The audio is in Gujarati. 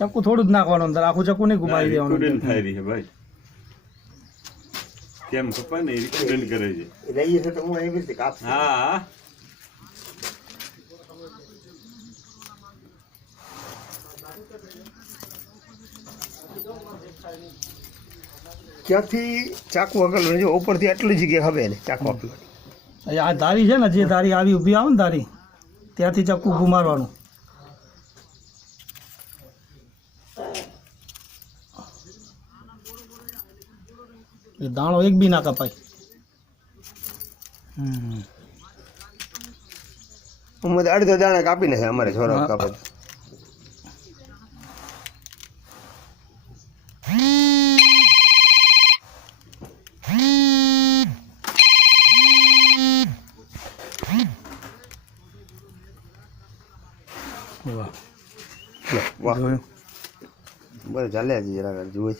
ચક્કુ થોડું જ નાખવાનું અંદર, આખું ચક્કુ નહીં ઘુમાવી દેવાનું. રેકોર્ડિંગ થાય રહી છે ભાઈ, કેમ કપાય ને એ રેકોર્ડિંગ કરે છે. રહીએ છે તો હું એવી રીતે કાપશું. હા ક્યાંથી ચાકુ હકલવાનું? જો ઉપરથી આટલી જગ્યા હવે ને ચાકુ હકલવાનું. આ ધારી છે ને, જે ધારી આવી ઊભી આવે ને ધારી, ત્યાંથી ચક્કુ ઘુમાડવાનું. એ દાણો એક બી ના કપાય. અડધો દાણા કાપી નાખે અમારે છોરા કાપે. વાહ વાહ જોયું? બસ ચાલે જરા જુએ.